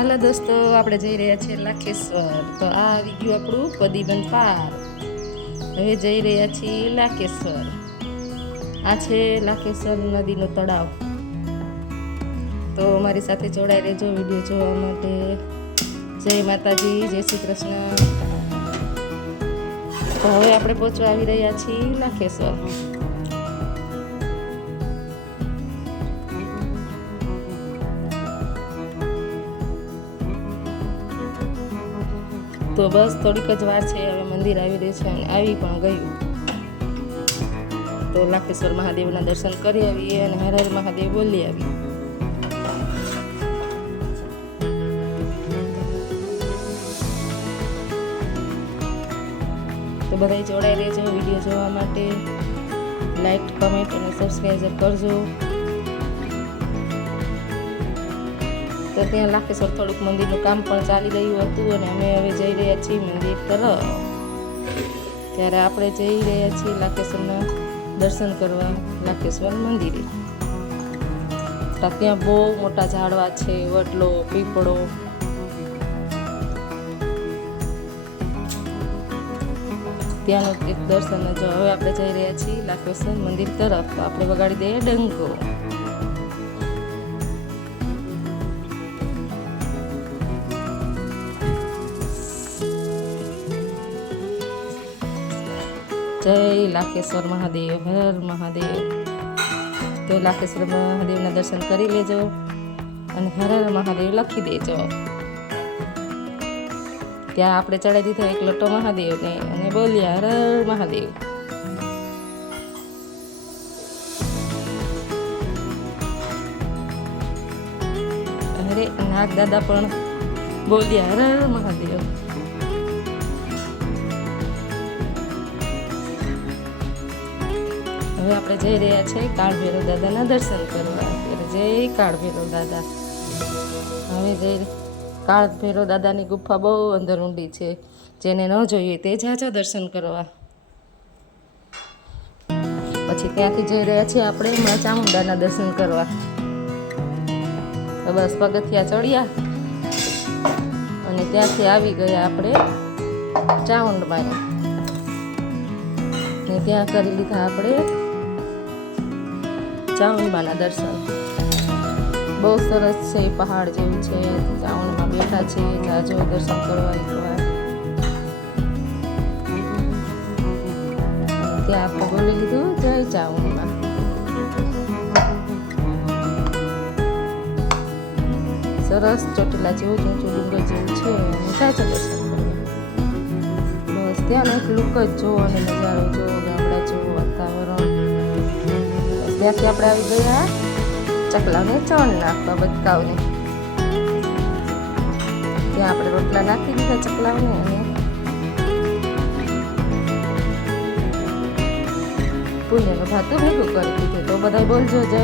હાલો દોસ્તો, આપણે જઈ રહ્યા છીએ લાખેશ્વર. તો આ આવી ગયું આપણું પદીબંધ પાર. હવે જઈ રહ્યા છીએ લાખેશ્વર. આ છે લાખેશ્વર નદીનો તળાવ. તો અમારી સાથે જોડાઈ રહેજો વિડીયો જોવા માટે. જય માતાજી, જય શ્રી કૃષ્ણ. તો હવે આપણે પહોંચવા આવી રહ્યા છીએ લાખેશ્વર. તો બસ થોડીક જ વાર છે, હવે મંદિર આવી રહ્યું છે અને આવી પણ ગયું. તો લાખેશ્વર મહાદેવના દર્શન કરી આવીએ અને હર હર મહાદેવ બોલી આવીએ. તો બધા જોડાઈ રહેજો વિડીયો જોવા માટે. લાઈક, કમેન્ટ અને સબસ્ક્રાઈબ કરજો. તો ત્યાં લાખેશ્વર થોડુંક મંદિરનું કામ પણ ચાલી રહ્યું હતું અને અમે હવે જઈ રહ્યા છીએ મંદિર તરફ. ત્યારે આપણે જઈ રહ્યા છીએ લાખેશ્વરના દર્શન કરવા લાખેશ્વર મંદિરે. ત્યાં બહુ મોટા ઝાડવા છે, વડલો, પીપળો. ત્યાંનું એક દર્શન. જો હવે આપણે જઈ રહ્યા છીએ લાખેશ્વર મંદિર તરફ. તો આપણે વગાડી દઈએ ડંકો. જય લાખેશ્વર મહાદેવ, હર મહાદેવ. તો લાખેશ્વર મહાદેવના દર્શન કરી લેજો અને હર હર મહાદેવ લખી દેજો. ત્યાં આપણે ચડાવી દીધો એક લોટો મહાદેવને અને બોલ્યા હર હર મહાદેવ. અરે નાગ દાદા પણ બોલ્યા હર હર મહાદેવ. હવે આપણે જઈ રહ્યા છીએ કાળ ભૈરવ દાદાના દર્શન કરવા. જય કાળ ભૈરવ દાદા. હવે કાળ ભૈરવ દાદાની ગુફા બહુ અંદર ઊંડી છે. જેને ન જોઈએ તે જાજા દર્શન કરવા. પછી ત્યાંથી જઈ રહ્યા છીએ આપણે મા ચામુંડાના દર્શન કરવા. તો બસ પગથિયા ચડ્યા અને ત્યાંથી આવી ગયા આપણે ચામુંડમાં. ને ત્યાં કરી લીધા આપણે ચામુંડમાના દર્શન. બહુ સરસ છે, પહાડ જેવું છે. ચામુંડમાં બેઠા છે, જાજો દર્શન કરવા એકવાર. ત્યાં આપણે બોલી લીધું જય ચામુંડમાં. સરસ ચોટીલા જેવું ઊંચું ડુંગર જેવું છે અને જાજો દર્શન કરવા. બસ ત્યાંનો એક લુક જ જોવો અને નજારો જોવો, ગામડા જેવું વાતાવરણ. ત્યાંથી આપણે આવી ગયા ચકલાને ચણ નાખવા, બચકાઓને. ત્યાં આપણે રોટલા નાખી દીધા ચકલાઓને અને પુણ્યનું ભાતું ભેગું કરી દીધું. તો બધા બોલજો જય